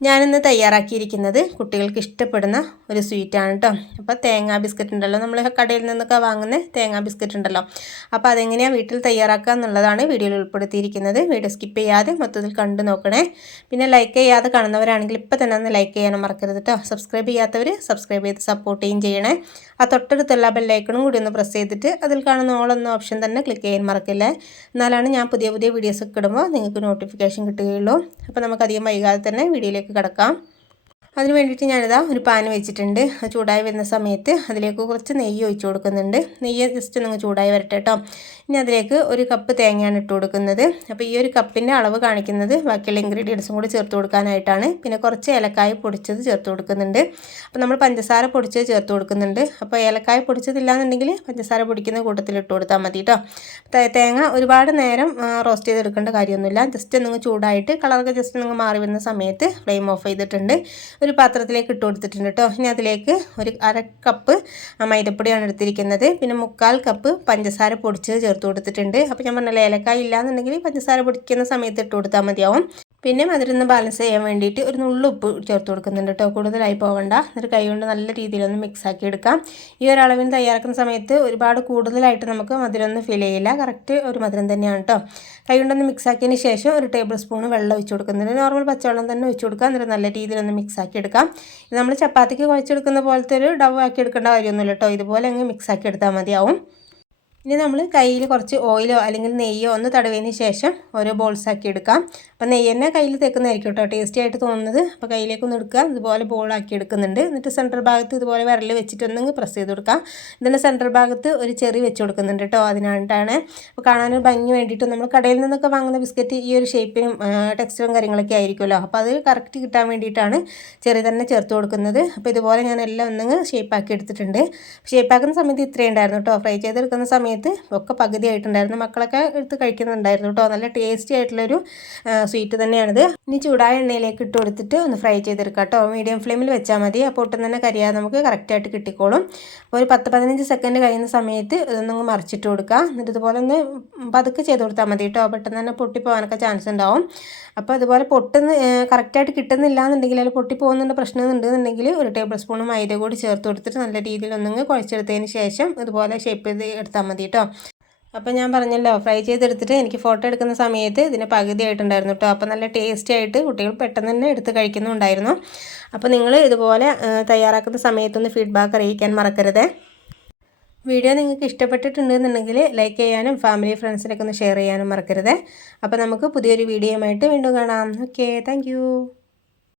ഞാനിന്ന് തയ്യാറാക്കിയിരിക്കുന്നത് കുട്ടികൾക്ക് ഇഷ്ടപ്പെടുന്ന ഒരു സ്വീറ്റാണ് കേട്ടോ അപ്പോൾ തേങ്ങാ ബിസ്ക്കറ്റ് ഉണ്ടല്ലോ. നമ്മൾ കടയിൽ നിന്നൊക്കെ വാങ്ങുന്ന തേങ്ങാ ബിസ്ക്കറ്റ് ഉണ്ടല്ലോ. അപ്പോൾ അതെങ്ങനെയാണ് വീട്ടിൽ തയ്യാറാക്കുക എന്നുള്ളതാണ് വീഡിയോയിൽ ഉൾപ്പെടുത്തിയിരിക്കുന്നത്. വീഡിയോ സ്കിപ്പ് ചെയ്യാതെ മൊത്തത്തിൽ കണ്ടു നോക്കണേ. പിന്നെ ലൈക്ക് ചെയ്യാതെ കാണുന്നവരാണെങ്കിൽ ഇപ്പോൾ തന്നെ ഒന്ന് ലൈക്ക് ചെയ്യാനും മറക്കരുത് കേട്ടോ സബ്സ്ക്രൈബ് ചെയ്യാത്തവർ സബ്സ്ക്രൈബ് ചെയ്ത് സപ്പോർട്ട് ചെയ്യും ചെയ്യണേ. ആ തൊട്ടടുത്തുള്ള ബെല്ലൈക്കണും കൂടി ഒന്ന് പ്രസ് ചെയ്തിട്ട് അതിൽ കാണുന്ന ഓളെന്ന ഓപ്ഷൻ തന്നെ ക്ലിക്ക് ചെയ്യാൻ മറക്കില്ലേ. എന്നാലാണ് ഞാൻ പുതിയ പുതിയ വീഡിയോസ് ഒക്കെ ഇടുമ്പോൾ നിങ്ങൾക്ക് നോട്ടിഫിക്കേഷൻ കിട്ടുകയുള്ളൂ. അപ്പോൾ നമുക്ക് അധികം വൈകാതെ തന്നെ വീഡിയോയിലേക്ക് കിടക്കാം. അതിന് വേണ്ടിയിട്ട് ഞാനിതാ ഒരു പാൻ വെച്ചിട്ടുണ്ട്. ചൂടായി വരുന്ന സമയത്ത് അതിലേക്ക് കുറച്ച് നെയ്യ് ഒഴിച്ചു കൊടുക്കുന്നുണ്ട്. നെയ്യ് ജസ്റ്റ് ഒന്ന് ചൂടായി വരട്ടെ കേട്ടോ ഇനി അതിലേക്ക് ഒരു കപ്പ് തേങ്ങയാണ് ഇട്ട് കൊടുക്കുന്നത്. അപ്പോൾ ഈ ഒരു കപ്പിന്റെ അളവ് കാണിക്കുന്നത് ബാക്കിയുള്ള ഇൻഗ്രീഡിയൻസും കൂടി ചേർത്ത് കൊടുക്കാനായിട്ടാണ്. പിന്നെ കുറച്ച് ഏലക്കായ പൊടിച്ചത് ചേർത്ത് കൊടുക്കുന്നുണ്ട്. അപ്പോൾ നമ്മൾ പഞ്ചസാര പൊടിച്ചത് ചേർത്ത് കൊടുക്കുന്നുണ്ട്. അപ്പോൾ ഏലക്കായ പൊടിച്ചതില്ലാന്നുണ്ടെങ്കിൽ പഞ്ചസാര പൊടിക്കുന്ന കൂട്ടത്തിൽ ഇട്ട് കൊടുത്താൽ മതി കേട്ടോ തേങ്ങ ഒരുപാട് നേരം റോസ്റ്റ് ചെയ്തെടുക്കേണ്ട കാര്യമൊന്നുമില്ല. ജസ്റ്റ് നിങ്ങൾ ചൂടായിട്ട് കളറൊക്കെ ജസ്റ്റ് നിങ്ങൾ മാറി വരുന്ന സമയത്ത് ഫ്ലെയിം ഓഫ് ചെയ്തിട്ടുണ്ട്. ഒരു പാത്രത്തിലേക്ക് ഇട്ട് കൊടുത്തിട്ടുണ്ട് കേട്ടോ. ഇനി അതിലേക്ക് ഒരു അര കപ്പ് മൈദപ്പൊടിയാണ് എടുത്തിരിക്കുന്നത്. പിന്നെ മുക്കാൽ കപ്പ് പഞ്ചസാര പൊടിച്ച് ചേർത്ത് കൊടുത്തിട്ടുണ്ട്. അപ്പോൾ ഞാൻ പറഞ്ഞ ഏലക്കായ ഇല്ലാന്നുണ്ടെങ്കിൽ പഞ്ചസാര പൊടിക്കുന്ന സമയത്ത് ഇട്ട് കൊടുത്താൽ മതിയാവും. പിന്നെ മധുരം ബാലൻസ് ചെയ്യാൻ വേണ്ടിയിട്ട് ഒരു നുള്ളുപ്പ് ചേർത്ത് കൊടുക്കുന്നുണ്ട് കേട്ടോ. കൂടുതലായി പോകണ്ട എന്നിട്ട് കൈ കൊണ്ട് നല്ല രീതിയിലൊന്ന് മിക്സ് ആക്കി എടുക്കാം. ഈ ഒരളവിന് തയ്യാറാക്കുന്ന സമയത്ത് ഒരുപാട് കൂടുതലായിട്ട് നമുക്ക് മധുരം ഒന്നും ഫീൽ ചെയ്യില്ല. കറക്റ്റ് ഒരു മധുരം തന്നെയാണ് കേട്ടോ. കൈ കൊണ്ടൊന്ന് മിക്സ് ആക്കിയതിന് ശേഷം ഒരു ടേബിൾ സ്പൂൺ വെള്ളം ഒഴിച്ച് കൊടുക്കുന്നുണ്ട്. നോർമൽ പച്ചവെള്ളം തന്നെ ഒഴിച്ച് കൊടുക്കുക. എന്നിട്ട് നല്ല രീതിയിലൊന്ന് മിക്സ് ആക്കി എടുക്കാം ഇത് നമ്മൾ ചപ്പാത്തിക്ക് കുഴച്ചെടുക്കുന്ന പോലത്തെ ഒരു ഡവ് ആക്കി എടുക്കേണ്ട കാര്യമൊന്നുമില്ല കേട്ടോ. ഇതുപോലെ അങ്ങ് മിക്സ് ആക്കി എടുത്താൽ മതിയാവും. ഇനി നമ്മൾ കയ്യിൽ കുറച്ച് ഓയിലോ അല്ലെങ്കിൽ നെയ്യോ ഒന്ന് തടവിയതിന് ശേഷം ഓരോ ബോൾസ് ആക്കി എടുക്കാം. അപ്പോൾ നെയ്യ് തന്നെ കയ്യിൽ തേക്കുന്നതായിരിക്കും കേട്ടോ. ടേസ്റ്റി ആയിട്ട് തോന്നുന്നത്. അപ്പോൾ കയ്യിലേക്ക് ഒന്ന് എടുക്കുക. ഇതുപോലെ ബോളാക്കി എടുക്കുന്നുണ്ട്. എന്നിട്ട് സെൻട്രൽ ഭാഗത്ത് ഇതുപോലെ വിരൽ വെച്ചിട്ട് ഒന്ന് പ്രസ് ചെയ്ത് കൊടുക്കാം. ഇതിന്റെ സെൻട്രൽ ഭാഗത്ത് ഒരു ചെറി വെച്ച് കൊടുക്കുന്നുണ്ട് കേട്ടോ അതിനായിട്ടാണ്. അപ്പോൾ കാണാനൊരു ഭംഗി വേണ്ടിയിട്ട് നമ്മൾ കടയിൽ നിന്നൊക്കെ വാങ്ങുന്ന ബിസ്ക്കറ്റ് ഈ ഒരു ഷേപ്പിനും ടെക്സ്ചറും കാര്യങ്ങളൊക്കെ ആയിരിക്കുമല്ലോ. അപ്പോൾ അത് കറക്റ്റ് കിട്ടാൻ വേണ്ടിയിട്ടാണ് ചെറി തന്നെ ചേർത്ത് കൊടുക്കുന്നത്. അപ്പോൾ ഇതുപോലെ ഞാൻ എല്ലാം ഒന്നങ്ങ് ഷേപ്പാക്കി എടുത്തിട്ടുണ്ട്. ഷേപ്പാക്കുന്ന സമയത്ത് ഇത്രയും ഉണ്ടായിരുന്നു കേട്ടോ. ഫ്രൈ ചെയ്തെടുക്കുന്ന സമയത്ത് സമയത്ത് ഒക്കെ പകുതി ആയിട്ടുണ്ടായിരുന്നു മക്കളൊക്കെ എടുത്ത് കഴിക്കുന്നുണ്ടായിരുന്നു കേട്ടോ. നല്ല ടേസ്റ്റി ആയിട്ടുള്ളൊരു സ്വീറ്റ് തന്നെയാണിത്. ഇനി ചൂടായ എണ്ണയിലേക്ക് ഇട്ട് കൊടുത്തിട്ട് ഒന്ന് ഫ്രൈ ചെയ്തെടുക്കാം കേട്ടോ. മീഡിയം ഫ്ലെയിമിൽ വെച്ചാൽ മതി. അപ്പോൾ ഒട്ടും തന്നെ കരിയാ നമുക്ക് കറക്റ്റായിട്ട് കിട്ടിക്കോളും. അപ്പോൾ ഒരു പത്ത് പതിനഞ്ച് സെക്കൻഡ് കഴിയുന്ന സമയത്ത് ഇതൊന്നും മറിച്ചിട്ട് കൊടുക്കുക എന്നിട്ട് ഇതുപോലെ ഒന്ന് പതുക്കെ ചെയ്ത് കൊടുത്താൽ മതി കേട്ടോ. പെട്ടെന്ന് തന്നെ പൊട്ടിപ്പോകാനൊക്കെ ചാൻസ് ഉണ്ടാവും. അപ്പോൾ അതുപോലെ പൊട്ടുന്ന കറക്റ്റായിട്ട് കിട്ടുന്നില്ല എന്നുണ്ടെങ്കിൽ അതിൽ പൊട്ടിപ്പോകുന്നുണ്ട് പ്രശ്നം ഉണ്ടെന്നുണ്ടെങ്കിൽ ഒരു ടേബിൾ സ്പൂൺ മൈദ കൂടി ചേർത്ത് കൊടുത്തിട്ട് നല്ല രീതിയിൽ ഒന്നും കുഴച്ചെടുത്തതിന് ശേഷം ഇതുപോലെ ഷേപ്പ് ചെയ്ത് എടുത്താൽ കേട്ടോ അപ്പോൾ ഞാൻ പറഞ്ഞല്ലോ ഫ്രൈ ചെയ്തെടുത്തിട്ട് എനിക്ക് ഫോട്ടോ എടുക്കുന്ന സമയത്ത് ഇതിന് പകുതി ആയിട്ടുണ്ടായിരുന്നു കേട്ടോ അപ്പോൾ നല്ല ടേസ്റ്റി ആയിട്ട് കുട്ടികൾ പെട്ടെന്ന് തന്നെ എടുത്ത് കഴിക്കുന്നുണ്ടായിരുന്നു. അപ്പോൾ നിങ്ങൾ ഇതുപോലെ തയ്യാറാക്കുന്ന സമയത്തൊന്ന് ഫീഡ്ബാക്ക് അറിയിക്കാൻ മറക്കരുത്. വീഡിയോ നിങ്ങൾക്ക് ഇഷ്ടപ്പെട്ടിട്ടുണ്ടെന്നുണ്ടെങ്കിൽ ലൈക്ക് ചെയ്യാനും ഫാമിലി ഫ്രണ്ട്സിനൊക്കെ ഒന്ന് ഷെയർ ചെയ്യാനും മറക്കരുത്. അപ്പോൾ നമുക്ക് പുതിയൊരു വീഡിയോയുമായിട്ട് വീണ്ടും കാണാം. Okay thank